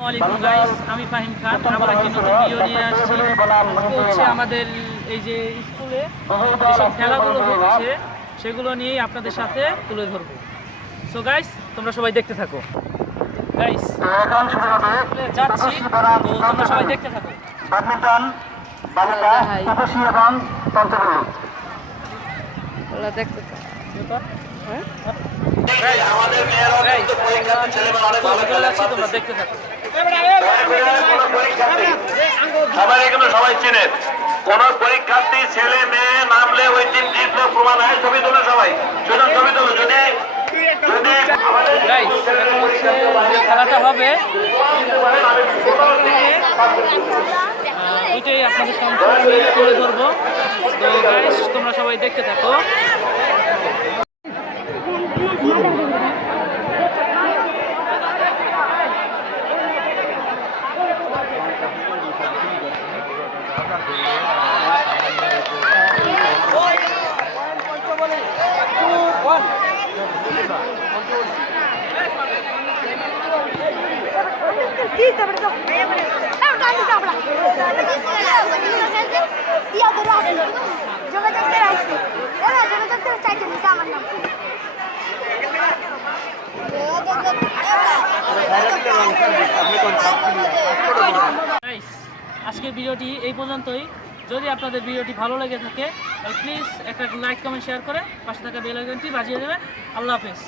আসসালামু আলাইকুম গাইস, আমি ফাহিম খান। আমরা একটি নতুন ভিডিও নিয়ে আসছি। হচ্ছে আমাদের এই যে স্কুলে যেসব খেলাগুলো হচ্ছে সেগুলো নিয়েই আপনাদের সাথে তুলে ধরবো। সো গাইস, তোমরা সবাই দেখতে থাকো। গাইস, যাচ্ছি, তো তোমরা সবাই দেখতে থাকো। ব্যাডমিন্টন বালিকা পুরুষী এবং তন্ত্রগুলো দেখতে তোমরা দেখতে থাকো। সবাই চেনেন, কোন পরীক্ষার্থী ছেলে মেয়ে নামলে ওই টিম জিতলো প্রমাণ হয়। ছবি তোলো সবাই, ছবি তোলো। যদি খেলাটা হবে ওইটাই আপনাদের সামনে তুলে ধরবো। তো গাইস, তোমরা সবাই দেখতে থাকো। আজকের ভিডিওটি এই পর্যন্তই। যদি আপনাদের ভিডিওটি ভালো লেগে থাকে তাহলে প্লিজ একটা লাইক কমেন্ট শেয়ার করে পাশে থাকা বেল আইকনটি বাজিয়ে দেবেন। আল্লাহ হাফেজ।